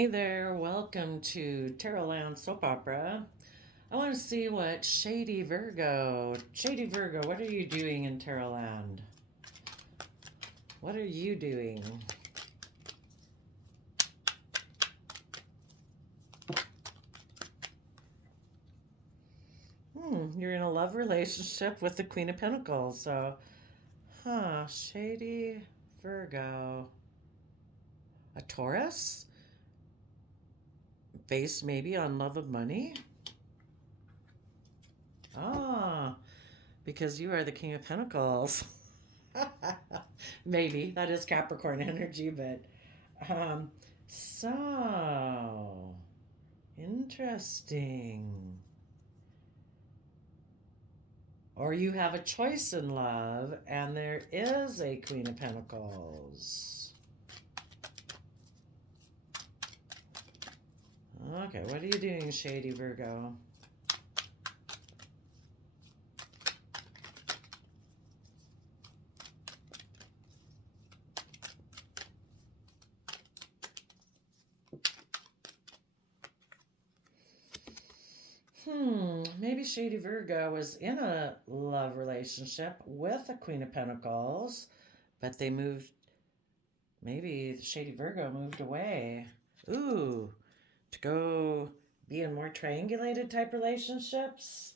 Hey there, welcome to Tarotland Soap Opera. I want to see what Shady Virgo, what are you doing in Tarotland? What are you doing? You're in a love relationship with the Queen of Pentacles, so, Shady Virgo. A Taurus? Based maybe on love of money? Ah, because you are the King of Pentacles. Maybe that is Capricorn energy, but um, so interesting. Or you have a choice in love, and there is a Queen of Pentacles. Okay, what are you doing, Shady Virgo? Maybe Shady Virgo was in a love relationship with a Queen of Pentacles, but they moved. Maybe Shady Virgo moved away. Ooh, to go be in more triangulated type relationships,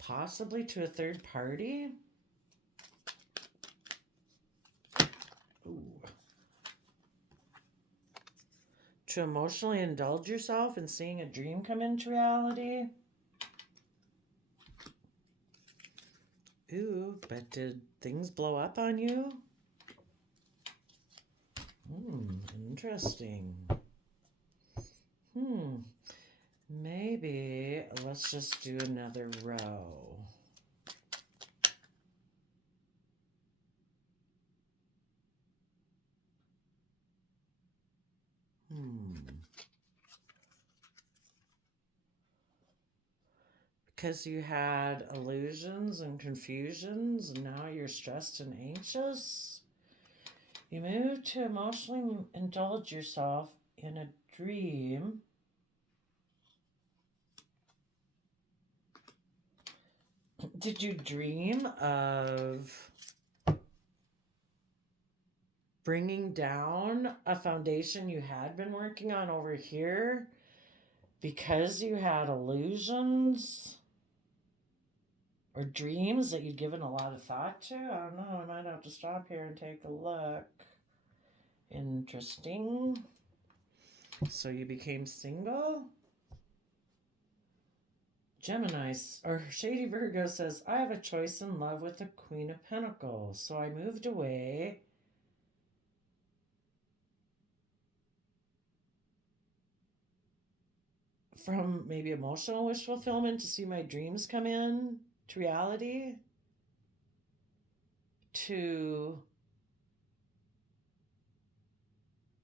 possibly to a third party. Ooh. To emotionally indulge yourself in seeing a dream come into reality. Ooh, but did things blow up on you? Interesting. Maybe let's just do another row. Because you had illusions and confusions, and now you're stressed and anxious. You move to emotionally indulge yourself in a dream. Did you dream of bringing down a foundation you had been working on over here because you had illusions or dreams that you'd given a lot of thought to? I don't know. I might have to stop here and take a look. Interesting. So you became single? Gemini or Shady Virgo says, I have a choice in love with the Queen of Pentacles. So I moved away. From maybe emotional wish fulfillment to see my dreams come in to reality, to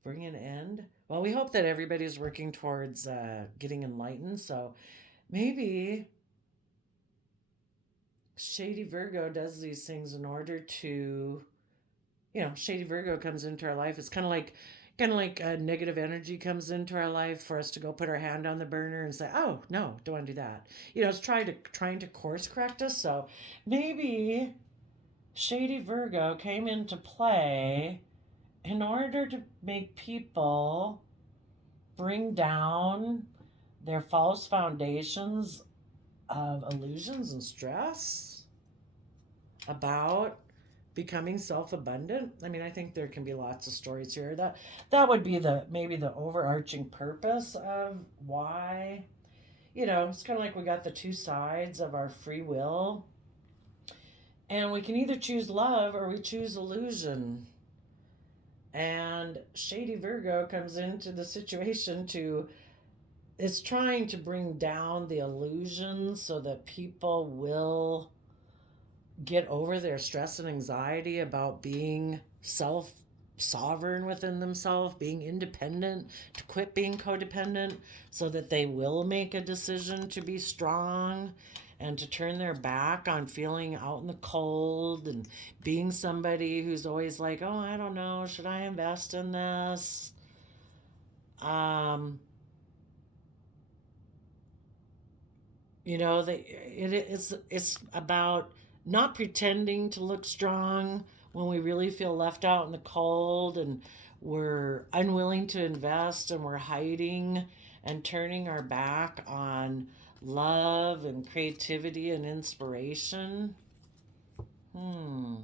bring an end. Well, we hope that everybody's working towards getting enlightened. So maybe Shady Virgo does these things in order to, Shady Virgo comes into our life. It's kind of like negative energy comes into our life for us to go put our hand on the burner and say, "Oh no, don't want to do that." It's trying to course correct us. So maybe Shady Virgo came into play in order to make people bring down their false foundations of illusions and stress about becoming self-abundant. I mean, I think there can be lots of stories here. That would be maybe the overarching purpose of why. It's kind of like we got the two sides of our free will, and we can either choose love or we choose illusion. And Shady Virgo comes into the situation to is trying to bring down the illusions so that people will get over their stress and anxiety about being self sovereign within themselves, being independent, to quit being codependent, so that they will make a decision to be strong and to turn their back on feeling out in the cold and being somebody who's always like, oh, I don't know, should I invest in this? Um, it's about not pretending to look strong when we really feel left out in the cold and we're unwilling to invest and we're hiding and turning our back on love and creativity and inspiration. Hmm,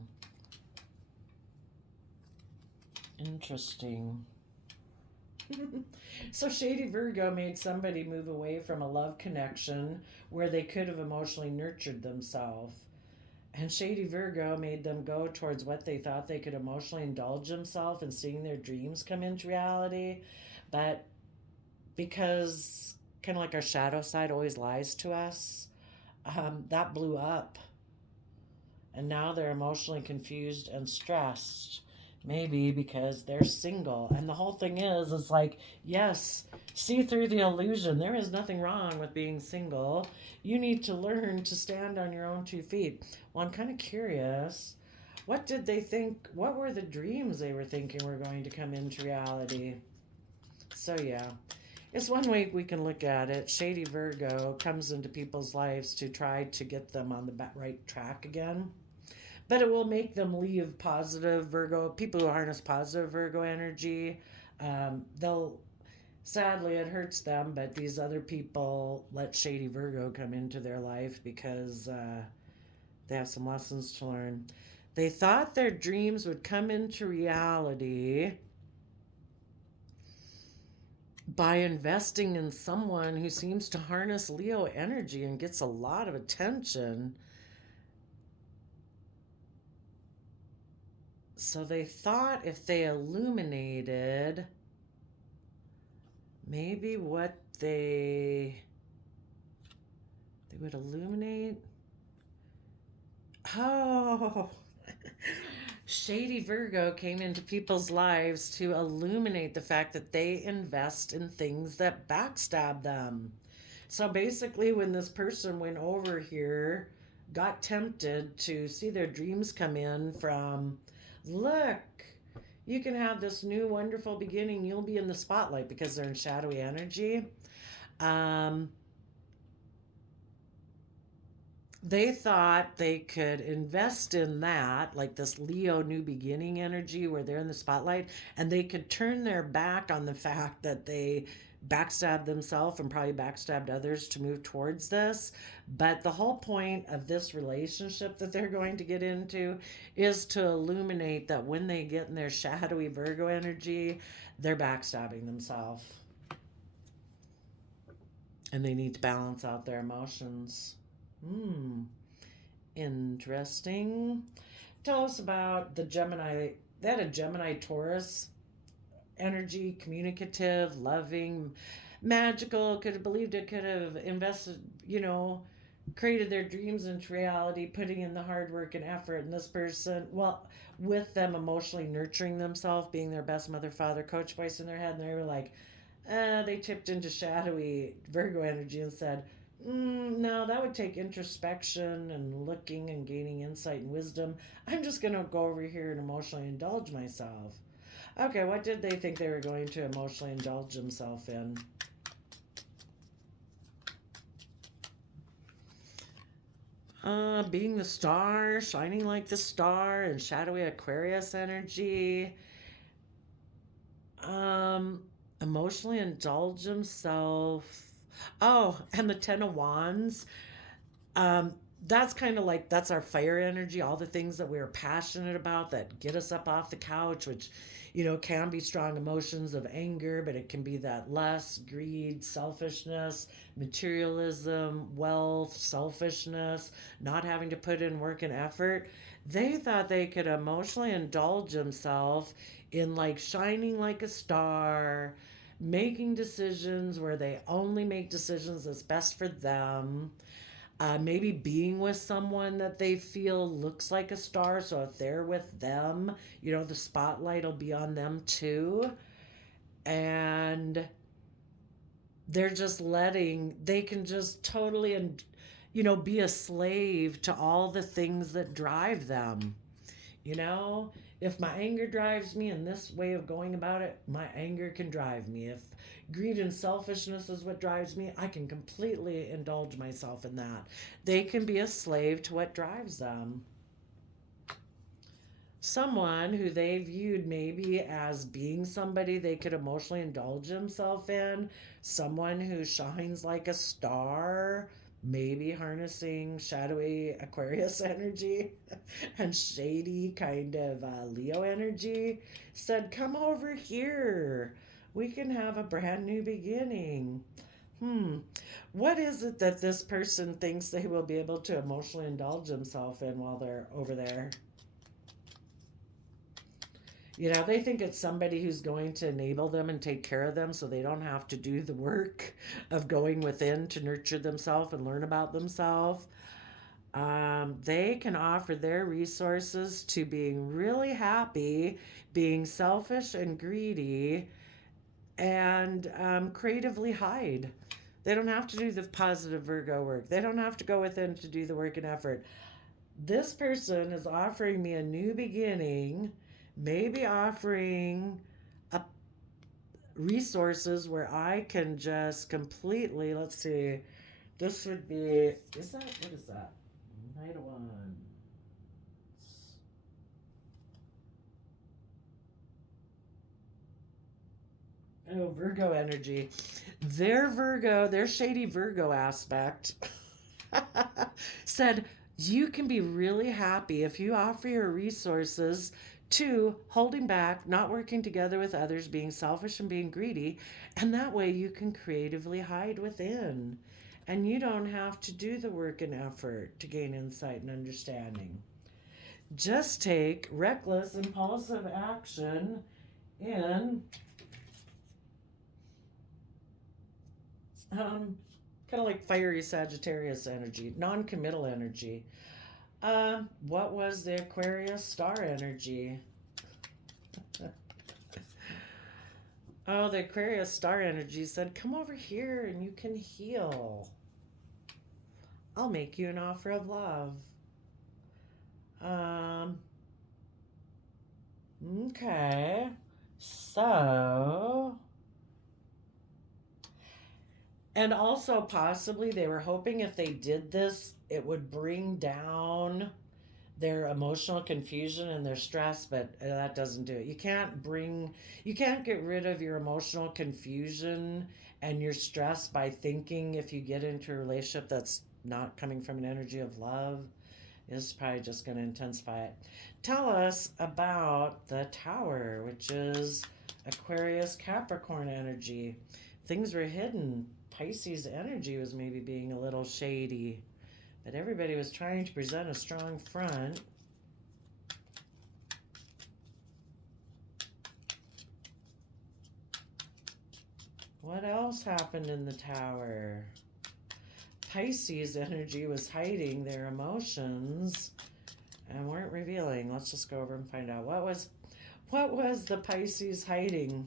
interesting. So Shady Virgo made somebody move away from a love connection where they could have emotionally nurtured themselves. And Shady Virgo made them go towards what they thought they could emotionally indulge themselves and seeing their dreams come into reality. But because kind of like our shadow side always lies to us, that blew up. And now they're emotionally confused and stressed. Maybe because they're single. And the whole thing is like, yes, see through the illusion. There is nothing wrong with being single. You need to learn to stand on your own 2 feet. Well, I'm kind of curious. What did they think? What were the dreams they were thinking were going to come into reality? So, yeah, it's one way we can look at it. Shady Virgo comes into people's lives to try to get them on the right track again, but it will make them leave positive Virgo. People who harness positive Virgo energy, they'll sadly it hurts them, but these other people let Shady Virgo come into their life because they have some lessons to learn. They thought their dreams would come into reality by investing in someone who seems to harness Leo energy and gets a lot of attention. So they thought if they illuminated maybe what they would illuminate. Oh, Shady Virgo came into people's lives to illuminate the fact that they invest in things that backstab them. So basically, when this person went over here, got tempted to see their dreams come in from, look, you can have this new wonderful beginning. You'll be in the spotlight because they're in shadowy energy. Um, they thought they could invest in that, like this Leo new beginning energy where they're in the spotlight, and they could turn their back on the fact that they backstabbed themselves and probably backstabbed others to move towards this. But the whole point of this relationship that they're going to get into is to illuminate that when they get in their shadowy Virgo energy, they're backstabbing themselves and they need to balance out their emotions. Hmm, interesting. Tell us about the Gemini. They had a Gemini Taurus energy, communicative, loving, magical. Could have believed it, could have invested, created their dreams into reality, putting in the hard work and effort. And this person, well, with them emotionally nurturing themselves, being their best mother, father, coach voice in their head, and they were like, they tipped into shadowy Virgo energy and said, no, that would take introspection and looking and gaining insight and wisdom. I'm just going to go over here and emotionally indulge myself. Okay, what did they think they were going to emotionally indulge themselves in? Being the star, shining like the star, and shadowy Aquarius energy. Um, Emotionally indulge himself. Oh, and the Ten of Wands. Um, that's kind of like that's our fire energy, all the things that we're passionate about that get us up off the couch, which can be strong emotions of anger, but it can be that lust, greed, selfishness, materialism, wealth, selfishness, not having to put in work and effort. They thought they could emotionally indulge themselves in like shining like a star, making decisions where they only make decisions that's best for them, maybe being with someone that they feel looks like a star. So if they're with them, the spotlight will be on them too. And they're just they can just totally, and be a slave to all the things that drive them. You know, If my anger drives me in this way of going about it, my anger can drive me. If greed and selfishness is what drives me, I can completely indulge myself in that. They can be a slave to what drives them. Someone who they viewed maybe as being somebody they could emotionally indulge themselves in, someone who shines like a star, maybe harnessing shadowy Aquarius energy and shady kind of Leo energy, said, "Come over here. We can have a brand new beginning." What is it that this person thinks they will be able to emotionally indulge themselves in while they're over there? You know, they think it's somebody who's going to enable them and take care of them so they don't have to do the work of going within to nurture themselves and learn about themselves. They can offer their resources to being really happy, being selfish and greedy, and creatively hide. They don't have to do the positive Virgo work. They don't have to go within to do the work and effort. This person is offering me a new beginning, maybe offering a resources where I can just completely, let's see, this would be, is that, what is that? Knight of Wands. Oh, Virgo energy. Their shady Virgo aspect said, you can be really happy if you offer your resources to holding back, not working together with others, being selfish and being greedy. And that way you can creatively hide within. And you don't have to do the work and effort to gain insight and understanding. Just take reckless, impulsive action in kind of like fiery Sagittarius energy, non committal energy. What was the Aquarius star energy? Oh, the Aquarius star energy said, come over here and you can heal. I'll make you an offer of love. Um, okay. So, and also possibly they were hoping if they did this, it would bring down their emotional confusion and their stress, but that doesn't do it. You can't get rid of your emotional confusion and your stress by thinking if you get into a relationship that's not coming from an energy of love is probably just going to intensify it. Tell us about the Tower, which is Aquarius Capricorn energy. Things were hidden. Pisces energy was maybe being a little shady, but everybody was trying to present a strong front. What else happened in the Tower? Pisces energy was hiding their emotions and weren't revealing. Let's just go over and find out what was the Pisces hiding.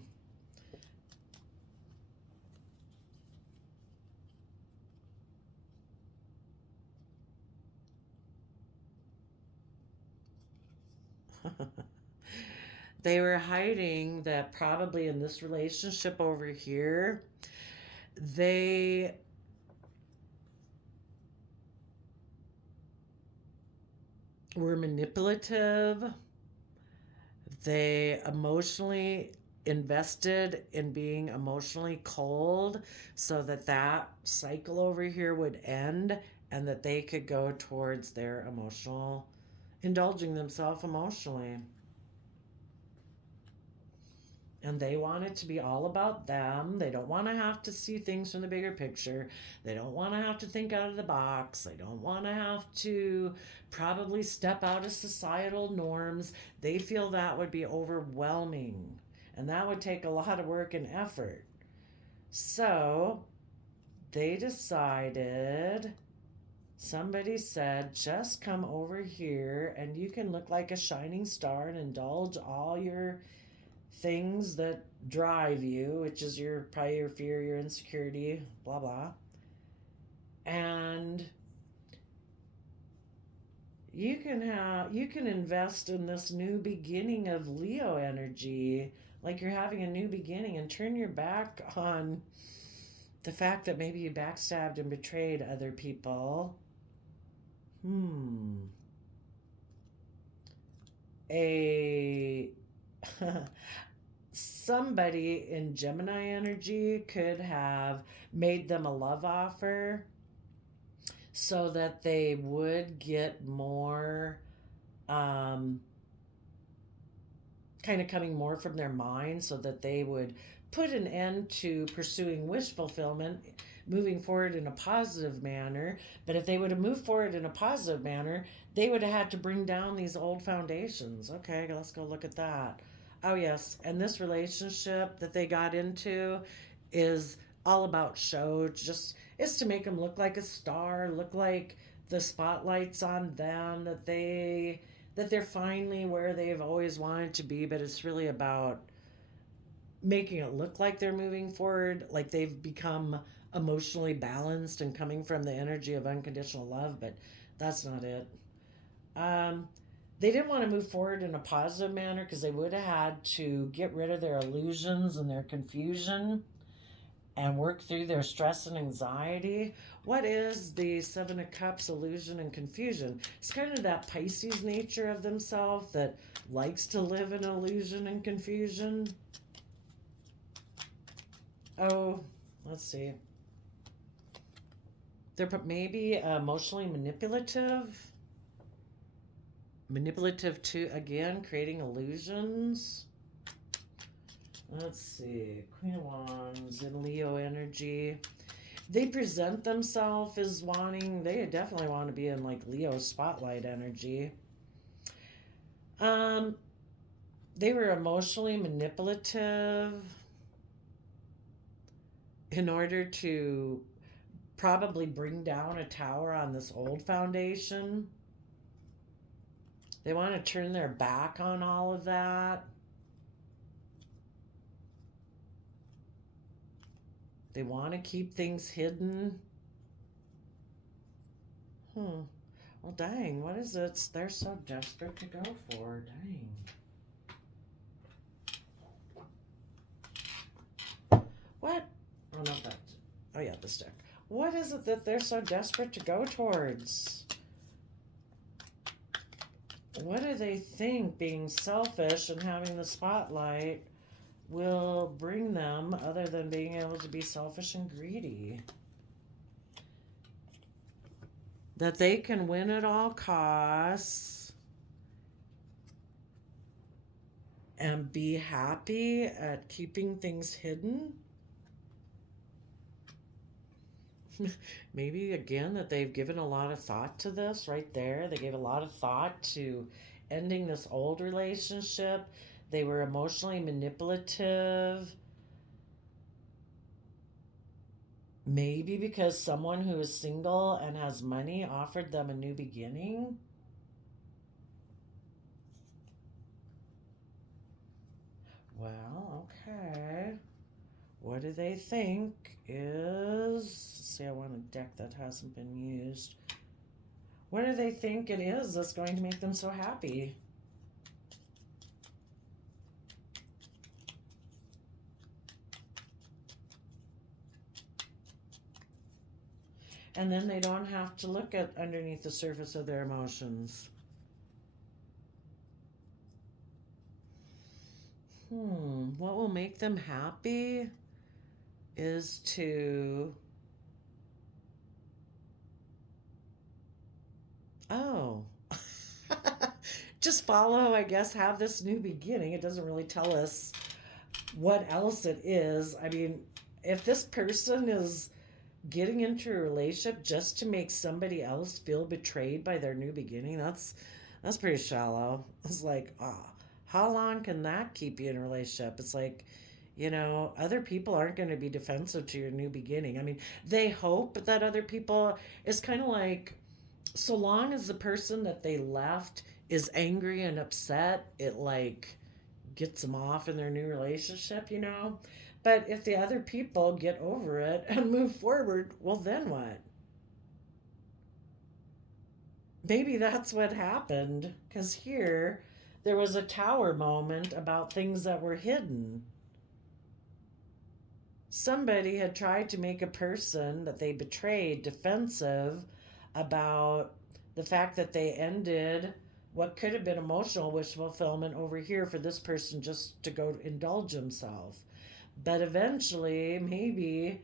They were hiding that probably in this relationship over here, they were manipulative. They emotionally invested in being emotionally cold so that that cycle over here would end and that they could go towards their emotional, indulging themselves emotionally. And they want it to be all about them. They don't want to have to see things from the bigger picture. They don't want to have to think out of the box. They don't want to have to probably step out of societal norms. They feel that would be overwhelming and that would take a lot of work and effort. So they decided, somebody said, just come over here and you can look like a shining star and indulge all your things that drive you, which is probably your fear, your insecurity, blah blah. And You can invest in this new beginning of Leo energy, like you're having a new beginning, and turn your back on the fact that maybe you backstabbed and betrayed other people. Hmm. A somebody in Gemini energy could have made them a love offer so that they would get more, um, kind of coming more from their mind, so that they would put an end to pursuing wish fulfillment, moving forward in a positive manner. But if they would have moved forward in a positive manner, they would have had to bring down these old foundations. Okay, let's go look at that. Oh, yes. And this relationship that they got into is all about show. Just it's to make them look like a star, look like the spotlight's on them, that they're finally where they've always wanted to be, but it's really about making it look like they're moving forward, like they've become emotionally balanced and coming from the energy of unconditional love, but that's not it. Um, they didn't want to move forward in a positive manner because they would have had to get rid of their illusions and their confusion and work through their stress and anxiety. What is the Seven of Cups, illusion and confusion? It's kind of that Pisces nature of themselves that likes to live in illusion and confusion. Oh, let's see. They're maybe emotionally manipulative too, again, creating illusions. Let's see. Queen of Wands in Leo energy. They present themselves as wanting, they definitely want to be in like Leo spotlight energy. Um, they were emotionally manipulative in order to probably bring down a tower on this old foundation. They want to turn their back on all of that. They want to keep things hidden. Well, dang, what is it they're so desperate to go for? Dang. What? Oh, no, that's. Oh, yeah, the stick. What is it that they're so desperate to go towards? What do they think being selfish and having the spotlight will bring them, other than being able to be selfish and greedy? That they can win at all costs and be happy at keeping things hidden. Maybe again that they've given a lot of thought to this right there. They gave a lot of thought to ending this old relationship. They were emotionally manipulative. Maybe because someone who is single and has money offered them a new beginning. Well, okay. What do they think is. See, I want a deck that hasn't been used. What do they think it is that's going to make them so happy? And then they don't have to look at underneath the surface of their emotions. What will make them happy is to. Oh. Just follow, I guess, have this new beginning. It doesn't really tell us what else it is. I mean, if this person is getting into a relationship just to make somebody else feel betrayed by their new beginning, that's pretty shallow. It's like, how long can that keep you in a relationship? It's like, other people aren't going to be defensive to your new beginning. I mean, they hope that other people, it's kind of like, so long as the person that they left is angry and upset, it like gets them off in their new relationship. But if the other people get over it and move forward, well, then what? Maybe that's what happened. Because here, there was a tower moment about things that were hidden. Somebody had tried to make a person that they betrayed defensive about the fact that they ended what could have been emotional wish fulfillment over here for this person just to go indulge himself. But eventually, maybe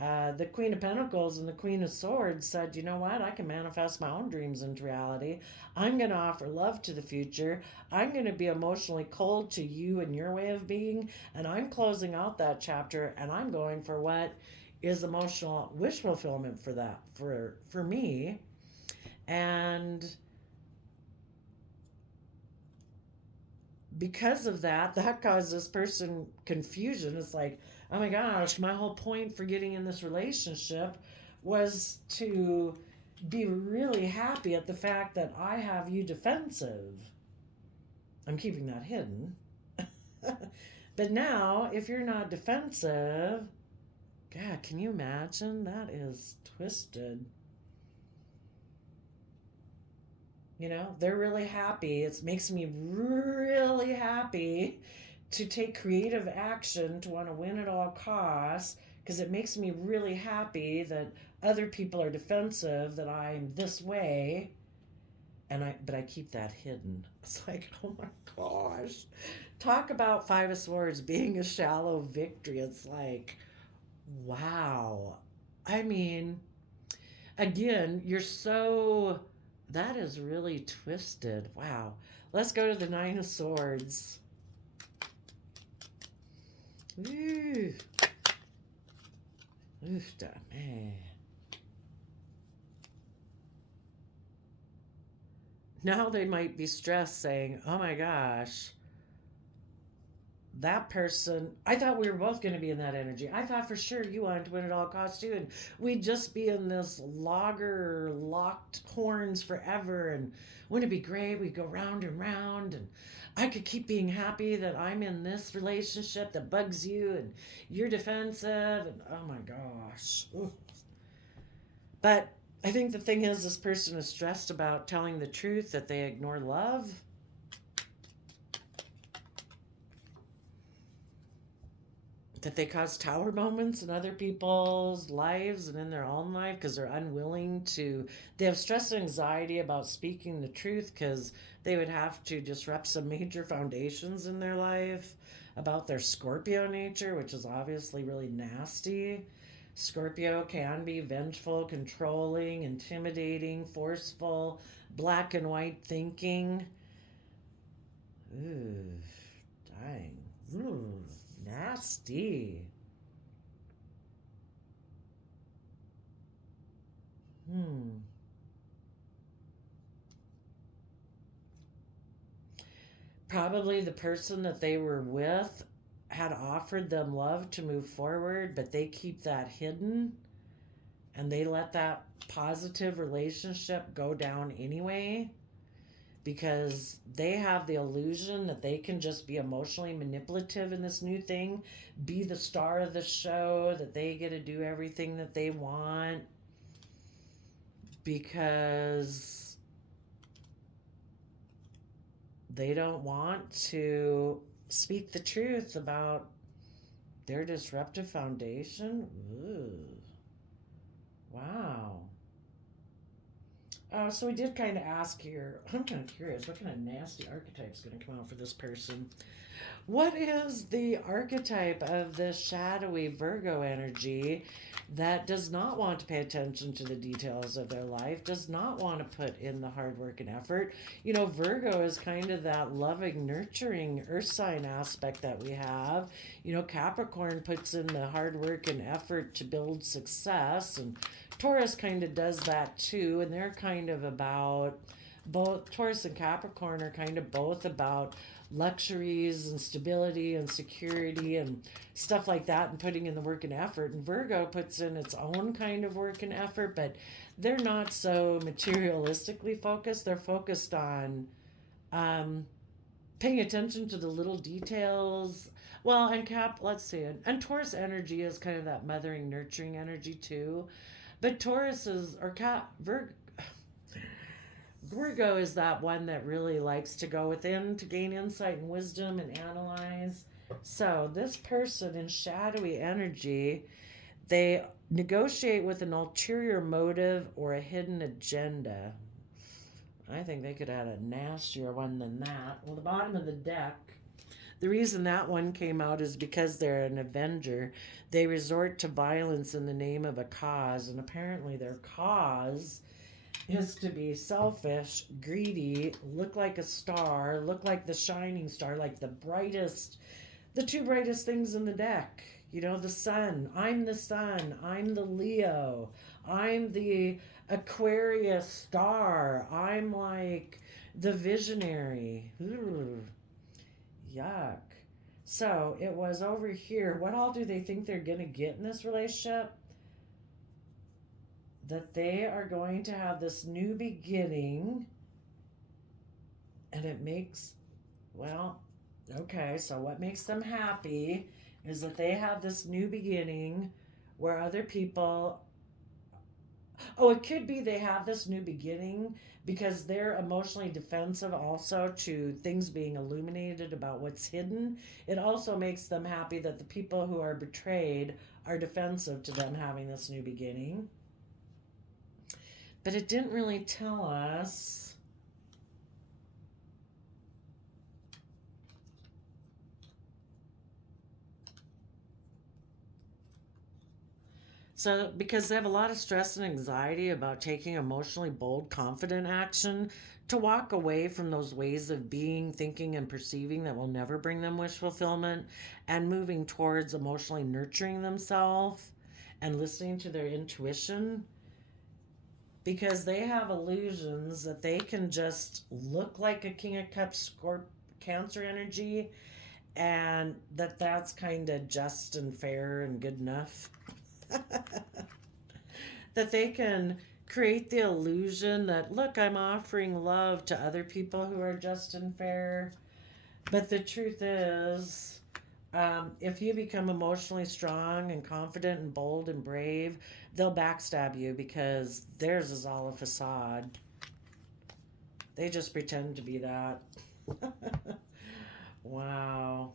the Queen of Pentacles and the Queen of Swords said, you know what? I can manifest my own dreams into reality. I'm going to offer love to the future. I'm going to be emotionally cold to you and your way of being. And I'm closing out that chapter and I'm going for what is emotional wish fulfillment for that, for me. And because of that, that caused this person confusion. It's like, oh my gosh, my whole point for getting in this relationship was to be really happy at the fact that I have you defensive. I'm keeping that hidden. But now, if you're not defensive, God, can you imagine? That is twisted. You know, they're really happy. It makes me really happy to take creative action to want to win at all costs because it makes me really happy that other people are defensive that I'm this way and I keep that hidden. It's like, oh my gosh. Talk about Five of Swords being a shallow victory. It's like, wow. I mean, again, you're so that is really twisted. Wow. Let's go to the Nine of Swords. Ooh. Oof, man. Now they might be stressed saying, oh my gosh, that person, I thought we were both going to be in that energy. I thought for sure you wanted to win at all costs too. And we'd just be in this logger locked horns forever. And wouldn't it be great? We'd go round and round. And I could keep being happy that I'm in this relationship that bugs you and you're defensive. And oh my gosh. Ooh. But I think the thing is, this person is stressed about telling the truth that they ignore love. That they cause tower moments in other people's lives and in their own life because they're unwilling to. They have stress and anxiety about speaking the truth because they would have to disrupt some major foundations in their life about their Scorpio nature, which is obviously really nasty. Scorpio can be vengeful, controlling, intimidating, forceful, black and white thinking. Ooh, dang. Ooh, nasty. Hmm. Probably the person that they were with had offered them love to move forward, but they keep that hidden and they let that positive relationship go down anyway because they have the illusion that they can just be emotionally manipulative in this new thing, be the star of the show, that they get to do everything that they want because they don't want to speak the truth about their disruptive foundation. Ooh. Wow. So we did kind of ask here. I'm kind of curious what kind of nasty archetype is going to come out for this person. What is the archetype of this shadowy Virgo energy that does not want to pay attention to the details of their life, does not want to put in the hard work and effort? You know, Virgo is kind of that loving, nurturing earth sign aspect that we have. You know, Capricorn puts in the hard work and effort to build success, and Taurus kind of does that too, and they're kind of about both. Taurus and Capricorn are kind of both about luxuries and stability and security and stuff like that and putting in the work and effort. And Virgo puts in its own kind of work and effort, but they're not so materialistically focused. They're focused on um, paying attention to the little details. Well, and let's see, and Taurus energy is kind of that mothering, nurturing energy too. But Taurus is, or Virgo is that one that really likes to go within to gain insight and wisdom and analyze. So, this person in shadowy energy, they negotiate with an ulterior motive or a hidden agenda. I think they could have had a nastier one than that. Well, the bottom of the deck, the reason that one came out is because they're an avenger. They resort to violence in the name of a cause, and apparently their cause is to be selfish, greedy, look like a star, look like the shining star, like the two brightest things in the deck. You know, the sun. I'm the sun. I'm the Leo. I'm the Aquarius star. I'm like the visionary. Ooh, yuck. So it was over here. What all do they think they're going to get in this relationship? That they are going to have this new beginning, and it makes, well, okay, so what makes them happy is that they have this new beginning where other people, oh, it could be they have this new beginning because they're emotionally defensive also to things being illuminated about what's hidden. It also makes them happy that the people who are betrayed are defensive to them having this new beginning. But it didn't really tell us. So, because they have a lot of stress and anxiety about taking emotionally bold, confident action, to walk away from those ways of being, thinking, and perceiving that will never bring them wish fulfillment, and moving towards emotionally nurturing themselves and listening to their intuition, because they have illusions that they can just look like a King of Cups Cancer energy, and that's kind of just and fair and good enough. That they can create the illusion that, look, I'm offering love to other people who are just and fair. But the truth is, if you become emotionally strong and confident and bold and brave, they'll backstab you because theirs is all a facade. They just pretend to be that. Wow.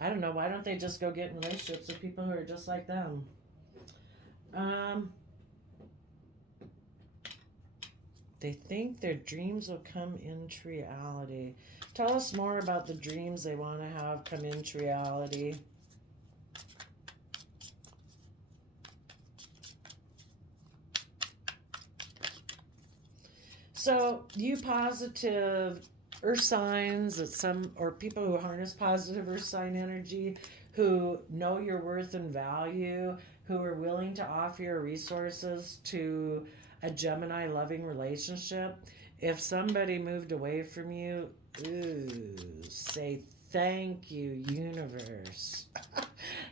I don't know. Why don't they just go get in relationships with people who are just like them? They think their dreams will come into reality. Tell us more about the dreams they want to have come into reality. So, you positive earth signs that some, or people who harness positive earth sign energy, who know your worth and value, who are willing to offer your resources to a Gemini loving relationship. If somebody moved away from you, ooh, say thank you, universe.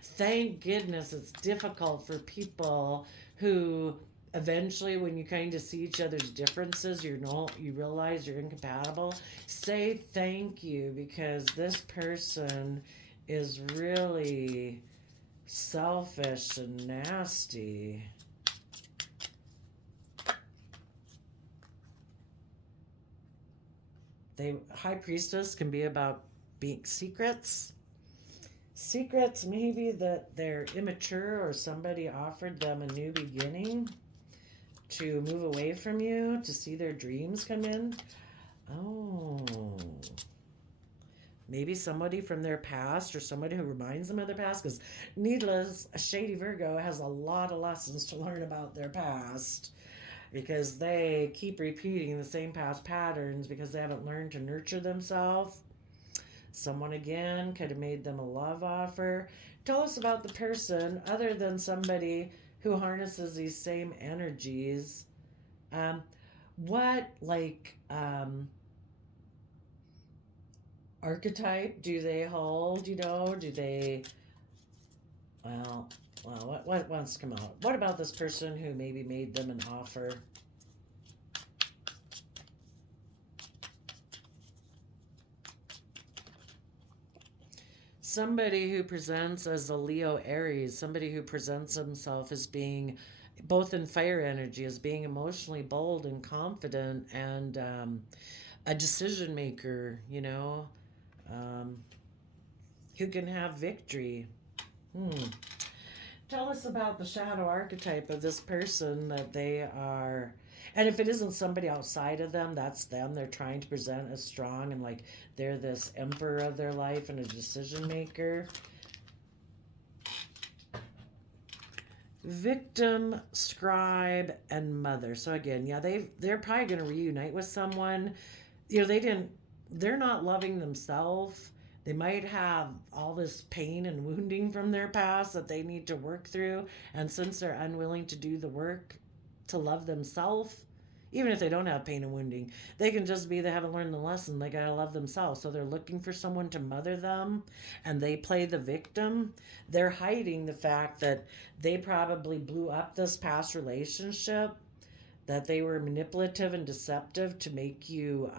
Thank goodness it's difficult for people who eventually, when you kind of see each other's differences, you realize you're incompatible. Say thank you, because this person is really selfish and nasty. High priestess can be about being secrets. Secrets, maybe that they're immature or somebody offered them a new beginning to move away from you, to see their dreams come in. Oh. Maybe somebody from their past or somebody who reminds them of their past, because needless, a shady Virgo has a lot of lessons to learn about their past, because they keep repeating the same past patterns because they haven't learned to nurture themselves. Someone again could have made them a love offer. Tell us about the person other than somebody who harnesses these same energies. What, archetype do they hold? Do they, well, what wants to come out? What about this person who maybe made them an offer? Somebody who presents as a Leo Aries, somebody who presents himself as being both in fire energy as being emotionally bold and confident and a decision maker, um, who can have victory. Hmm. Tell us about the shadow archetype of this person that they are. And if it isn't somebody outside of them, that's them. They're trying to present as strong and like they're this emperor of their life and a decision maker. Victim, scribe, and mother. So again, yeah, they're probably going to reunite with someone. They didn't. They're not loving themselves. They might have all this pain and wounding from their past that they need to work through, and since they're unwilling to do the work to love themselves, even if they don't have pain and wounding, they can just be they haven't learned the lesson. They gotta love themselves. So they're looking for someone to mother them, and they play the victim. They're hiding the fact that they probably blew up this past relationship, that they were manipulative and deceptive to make you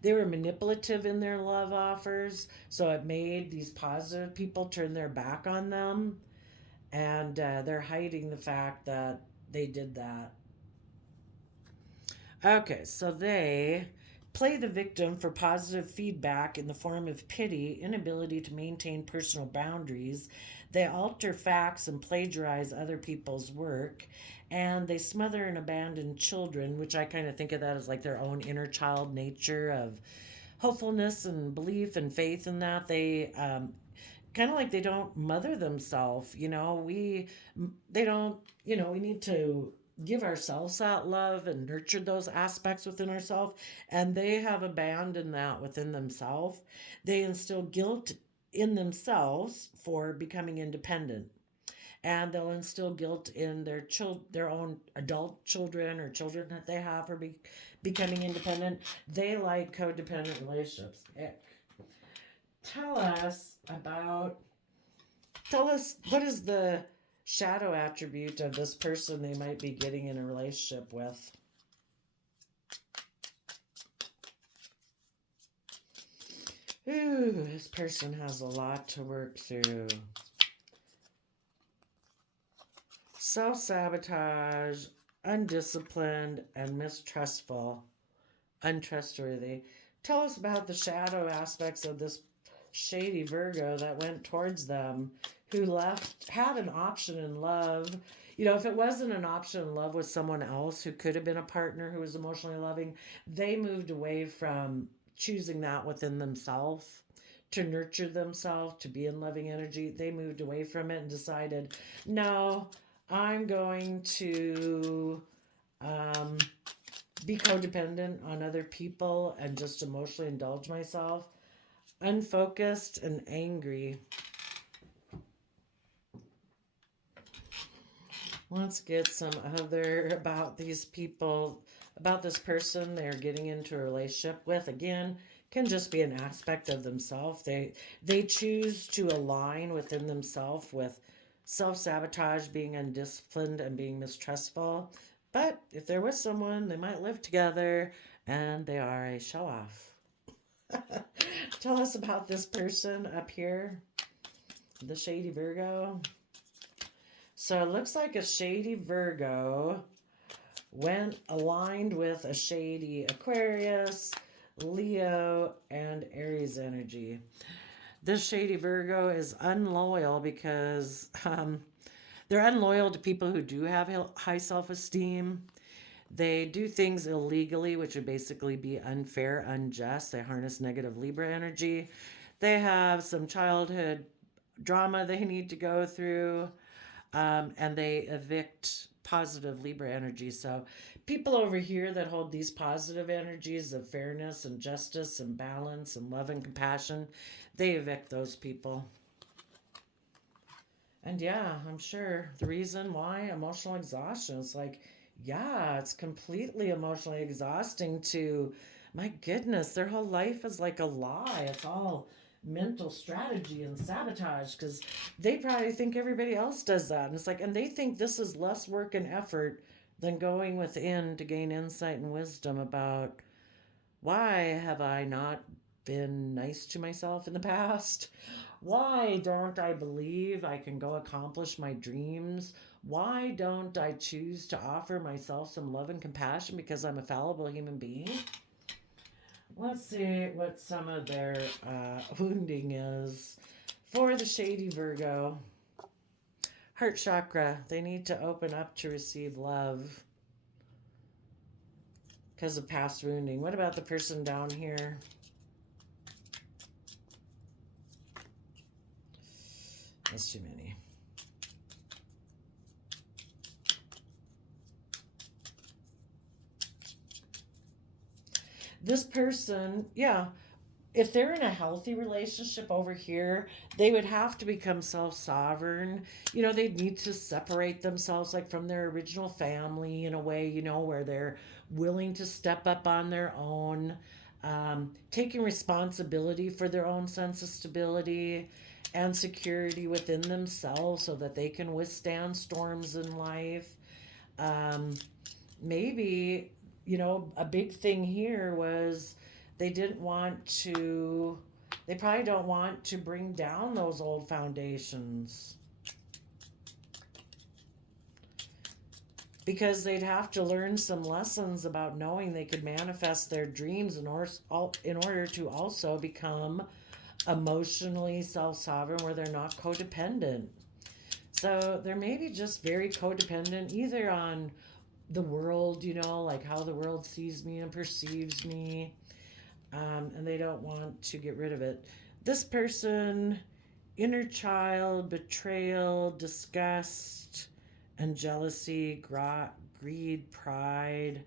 they were manipulative in their love offers, so it made these positive people turn their back on them, and they're hiding the fact that they did that. Okay, so they play the victim for positive feedback in the form of pity, inability to maintain personal boundaries. They alter facts and plagiarize other people's work. And they smother and abandon children, which I kind of think of that as like their own inner child nature of hopefulness and belief and faith in that. They kind of like they don't mother themselves. They don't, we need to give ourselves that love and nurture those aspects within ourselves, and they have abandoned that within themselves. They instill guilt in themselves for becoming independent, and they'll instill guilt in their own adult children or children that they have for becoming independent. They like codependent relationships. Tell us about Tell us, what is the shadow attribute of this person they might be getting in a relationship with? Ooh, this person has a lot to work through. Self sabotage, undisciplined, and mistrustful, untrustworthy. Tell us about the shadow aspects of this shady Virgo that went towards them, who had an option in love. If it wasn't an option in love with someone else who could have been a partner who was emotionally loving, they moved away from choosing that within themselves to nurture themselves, to be in loving energy. They moved away from it and decided, no, I'm going to um, be codependent on other people and just emotionally indulge myself. Unfocused and angry. Let's get some other about these people, about this person they're getting into a relationship with. Again, can just be an aspect of themselves. They choose to align within themselves with self-sabotage, being undisciplined, and being mistrustful. But if they're with someone, they might live together, and they are a show-off. Tell us about this person up here, the shady Virgo. So it looks like a shady Virgo went aligned with a shady Aquarius, Leo, and Aries energy. This shady Virgo is unloyal because they're unloyal to people who do have high self esteem. They do things illegally, which would basically be unfair, unjust. They harness negative Libra energy. They have some childhood drama they need to go through, and they evict positive Libra energy. So, people over here that hold these positive energies of fairness and justice and balance and love and compassion, they evict those people. And yeah, I'm sure the reason why emotional exhaustion is like, yeah, it's completely emotionally exhausting to, my goodness, their whole life is like a lie. It's all mental strategy and sabotage because they probably think everybody else does that. And it's like, and they think this is less work and effort than going within to gain insight and wisdom about why have I not been nice to myself in the past? Why don't I believe I can go accomplish my dreams? Why don't I choose to offer myself some love and compassion because I'm a fallible human being? Let's see what some of their wounding is. For the shady Virgo, heart chakra, they need to open up to receive love because of past wounding. What about the person down here? That's too many. This person, yeah, if they're in a healthy relationship over here, they would have to become self-sovereign. They'd need to separate themselves like from their original family in a way, where they're willing to step up on their own, taking responsibility for their own sense of stability and security within themselves so that they can withstand storms in life. Um, Maybe, a big thing here was they didn't want to, they probably don't want to bring down those old foundations because they'd have to learn some lessons about knowing they could manifest their dreams in order to also become emotionally self-sovereign where they're not codependent. So they're maybe just very codependent either on the world, like how the world sees me and perceives me, and they don't want to get rid of it. This person, inner child, betrayal, disgust, and jealousy, greed, pride,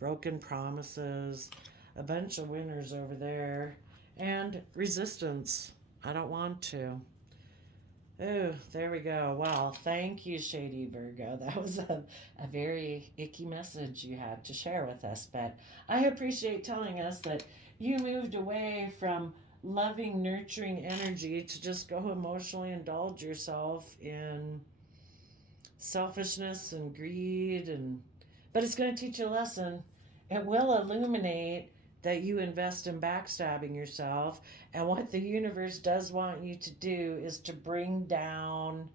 broken promises, a bunch of winners over there, and resistance. I don't want to. Oh, there we go. Well, thank you, Shady Virgo. That was a very icky message you had to share with us. But I appreciate telling us that you moved away from loving, nurturing energy to just go emotionally indulge yourself in selfishness and greed. But it's going to teach you a lesson. It will illuminate that you invest in backstabbing yourself. And what the universe does want you to do is to bring down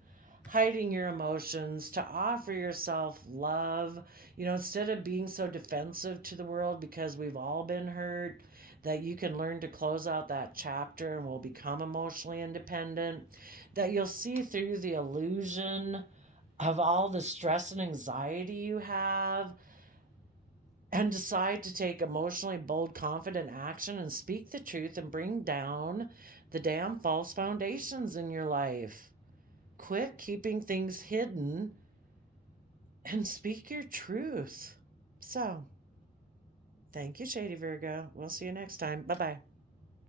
hiding your emotions, to offer yourself love. Instead of being so defensive to the world because we've all been hurt, that you can learn to close out that chapter and will become emotionally independent. That you'll see through the illusion of all the stress and anxiety you have and decide to take emotionally bold, confident action and speak the truth and bring down the damn false foundations in your life. Quit keeping things hidden and speak your truth. So, thank you, Shady Virgo. We'll see you next time. Bye bye.